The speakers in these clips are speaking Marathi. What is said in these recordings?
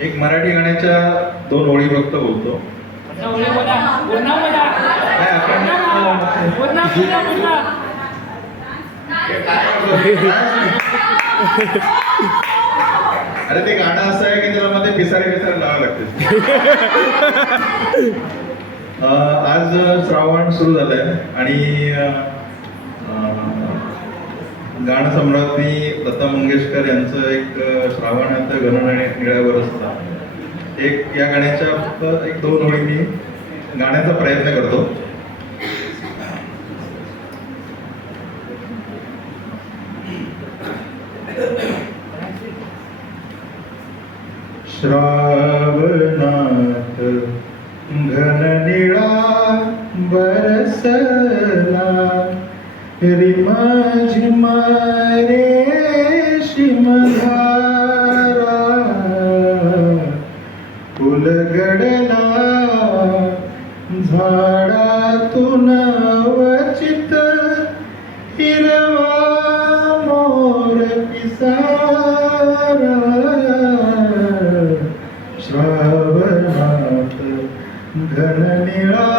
एक मराठी गाण्याच्या 2 ओळी फक्त बोलतो. अरे ते गाणं असं आहे की त्याला मध्ये पिसारे लावावं लागते. आज श्रावण सुरू झालंय आणि गाणं सम्राज्ञी लता मंगेशकर यांचं एक श्रावणाचं गगन निळ्या बरसता एक या गाण्याच्या फक्त 1-2 ओळी मी गाण्याचा प्रयत्न करतो. श्रावणात घन निळा बरसला रिमझिम रेशीमधारा उलगडला झाडातून वचित हिरवा मोर पिसारा श्रावणात घन निळा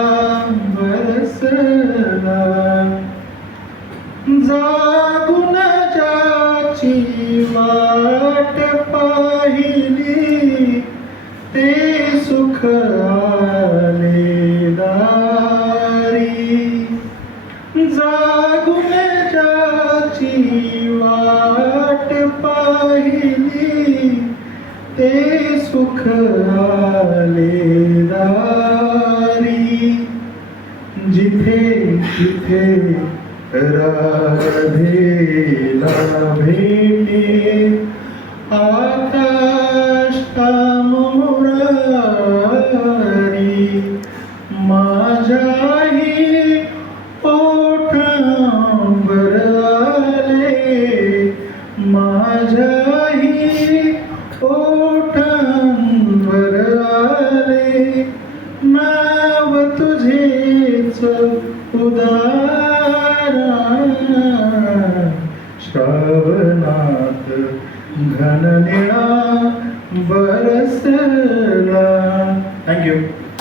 बरसला जागून ज्याची वाट पाहिली ते सुख आले दारी जागून ज्याची वाट पाहिली ते सुख आले दारी जिथे जिथे राधेला भेटे आकाश मुरारी माझ्याही ओठांवर आले माझ्याही ओठांवर आले नाव तुझेच उदारा श्रावणात घन निळा बरसला. थँक्यू.